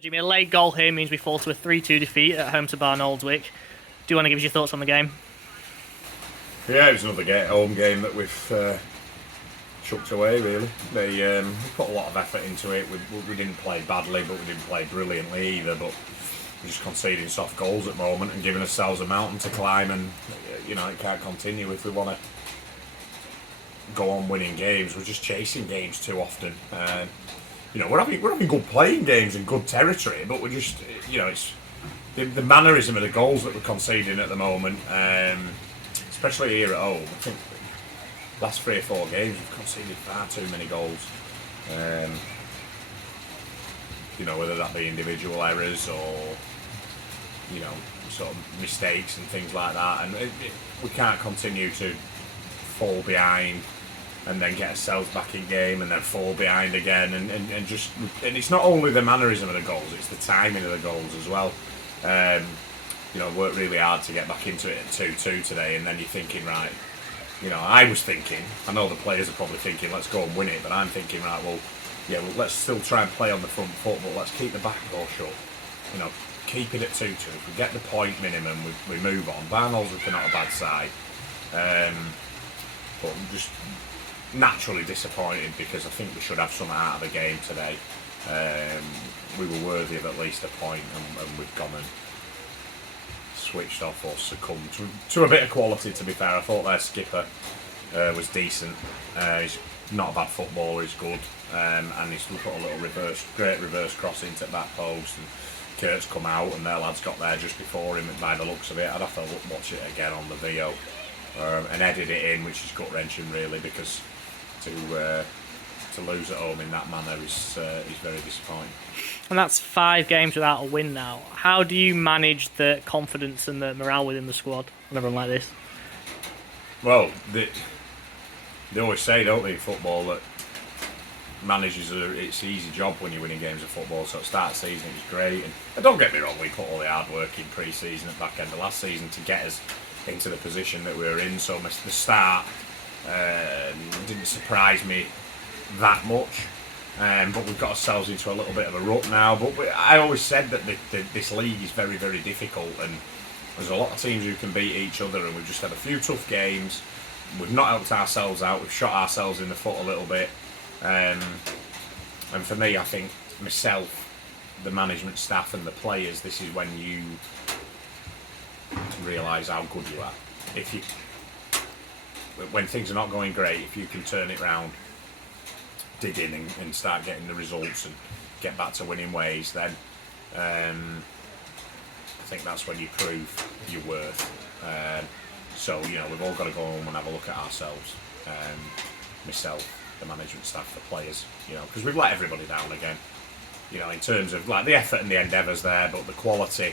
Jimmy, a late goal here means we fall to a 3-2 defeat at home to Barnoldswick. Do you want to give us your thoughts on the game? Yeah, it was another home game that we've chucked away, really. They put a lot of effort into it. We didn't play badly, but we didn't play brilliantly either. But we're just conceding soft goals at the moment and giving ourselves a mountain to climb. And, it can't continue if we want to go on winning games. We're just chasing games too often. We're having good playing games in good territory, but we're just, it's the mannerism of the goals that we're conceding at the moment, especially here at home. I think the last 3 or 4 games we've conceded far too many goals. Whether that be individual errors or, sort of mistakes and things like that. And we can't continue to fall behind and then get ourselves back in game and then fall behind again and it's not only the mannerism of the goals, it's the timing of the goals as well. Worked really hard to get back into it at 2-2 today, and then you're thinking, right, I was thinking, I know the players are probably thinking let's go and win it, but I'm thinking, right, let's still try and play on the front foot, but let's keep the back door shut, keep it at 2-2. If we get the point minimum, we move on. Barnoldswick are not a bad side, but I'm just naturally disappointed because I think we should have something out of the game today. We were worthy of at least a point, and we've gone and switched off or succumbed to a bit of quality. To be fair, I thought their skipper was decent. He's not a bad footballer, he's good, and he's put a little great reverse cross into the back post, and Kurt's come out and their lads got there just before him. By the looks of it, I'd have to watch it again on the VO and edit it in, which is gut wrenching really, because to lose at home in that manner is very disappointing. And that's 5 games without a win now. How do you manage the confidence and the morale within the squad on everyone like this? Well, they always say, don't they, in football, that managers it's an easy job when you're winning games of football. So at the start of the season it was great, and don't get me wrong, we put all the hard work in pre-season at the back end of last season to get us into the position that we were in. So the start didn't surprise me that much, but we've got ourselves into a little bit of a rut now. But I always said that this league is very, very difficult, and there's a lot of teams who can beat each other, and we've just had a few tough games. We've not helped ourselves out, we've shot ourselves in the foot a little bit, and for me, I think myself, the management staff and the players, this is when you realise how good you are. When things are not going great, if you can turn it round, dig in and start getting the results and get back to winning ways, then I think that's when you prove your worth. So we've all got to go home and have a look at ourselves, myself, the management staff, the players, because we've let everybody down again, in terms of like the effort and the endeavours there, but the quality.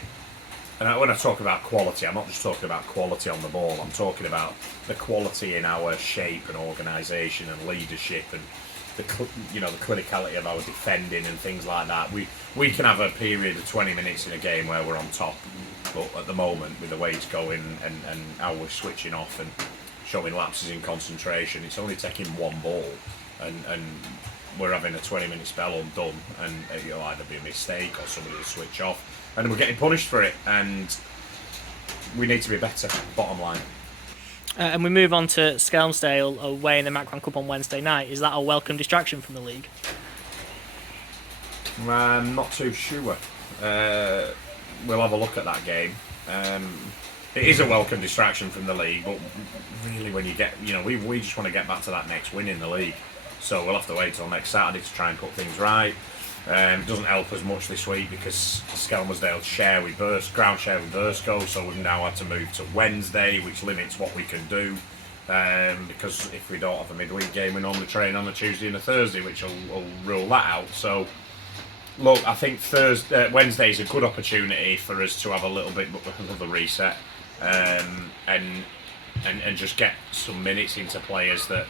And when I talk about quality, I'm not just talking about quality on the ball. I'm talking about the quality in our shape and organisation and leadership and the criticality of our defending and things like that. We can have a period of 20 minutes in a game where we're on top, but at the moment, with the way it's going and how we're switching off and showing lapses in concentration, it's only taking one ball, and we're having a 20-minute spell undone, and it'll either be a mistake or somebody will switch off, and we're getting punished for it, and we need to be better, bottom line. And we move on to Skelmersdale away in the Macron Cup on Wednesday night. Is that a welcome distraction from the league? I'm not too sure. We'll have a look at that game. It is a welcome distraction from the league, but really when you get, we just want to get back to that next win in the league. So we'll have to wait till next Saturday to try and put things right. It doesn't help us much this week because Skelmersdale ground share with Burscough, so we've now had to move to Wednesday, which limits what we can do. Because if we don't have a midweek game, we normally train on a Tuesday and a Thursday, which will rule that out. So, look, I think Wednesday is a good opportunity for us to have a little bit of a reset, and just get some minutes into players that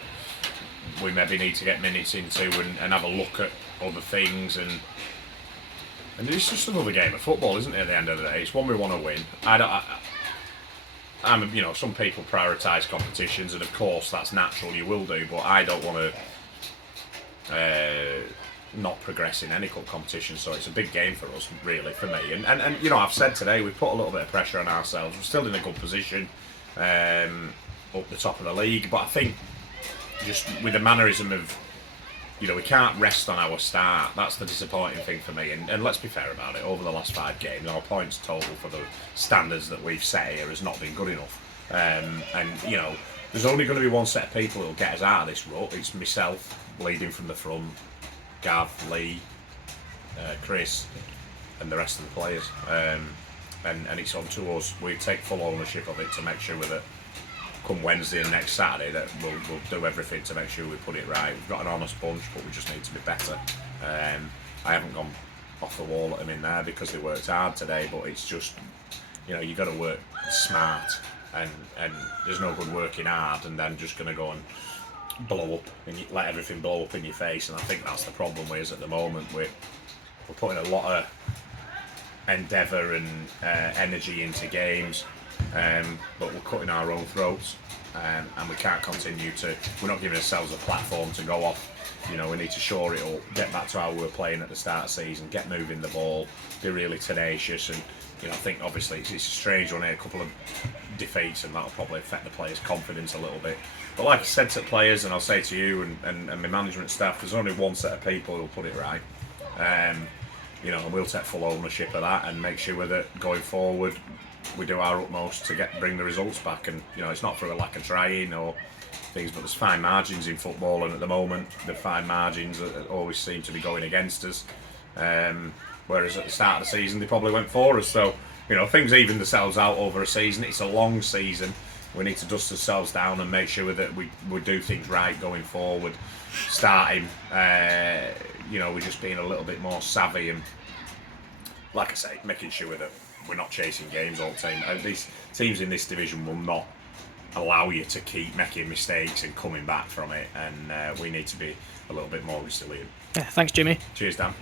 we maybe need to get minutes into, and have a look at other things, and it's just another game of football, isn't it? At the end of the day, it's one we want to win. Some people prioritise competitions, and of course that's natural, you will do, but I don't want to not progress in any cup competition. So it's a big game for us, really, for me. And you know, I've said today we've put a little bit of pressure on ourselves. We're still in a good position up the top of the league, but I think just with the mannerism of, you know, we can't rest on our start. That's the disappointing thing for me. And let's be fair about it. Over the last 5 games, our points total for the standards that we've set here has not been good enough. And you know, there's only going to be one set of people who'll get us out of this rut. It's myself leading from the front, Gav, Lee, Chris, and the rest of the players. And it's on to us. We take full ownership of it to make sure that come Wednesday and next Saturday that we'll do everything to make sure we put it right. We've got an honest bunch, but we just need to be better. I haven't gone off the wall at them in there because they worked hard today, but it's just, you know, you've got to work smart, and there's no good working hard and then just going to go and blow up and let everything blow up in your face. And I think that's the problem with us at the moment. We're putting a lot of endeavour and energy into games, but we're cutting our own throats, and we can't continue to. We're not giving ourselves a platform to go off. You know, we need to shore it up, get back to how we were playing at the start of the season, get moving the ball, be really tenacious. And you know, I think obviously it's a strange one here, a couple of defeats, and that'll probably affect the players' confidence a little bit. But like I said to players, and I'll say to you and my management staff, there's only one set of people who'll put it right. You know, and we'll take full ownership of that and make sure that going forward we do our utmost to bring the results back. And you know, it's not for a lack of trying or things, but there's fine margins in football, and at the moment the fine margins always seem to be going against us. Whereas at the start of the season they probably went for us. So you know, things even themselves out over a season. It's a long season. We need to dust ourselves down and make sure that we do things right going forward. Starting, you know, we're just being a little bit more savvy and, like I say, making sure that we're not chasing games all the time. These teams in this division will not allow you to keep making mistakes and coming back from it, and we need to be a little bit more resilient. Yeah, thanks, Jimmy. Cheers, Dan.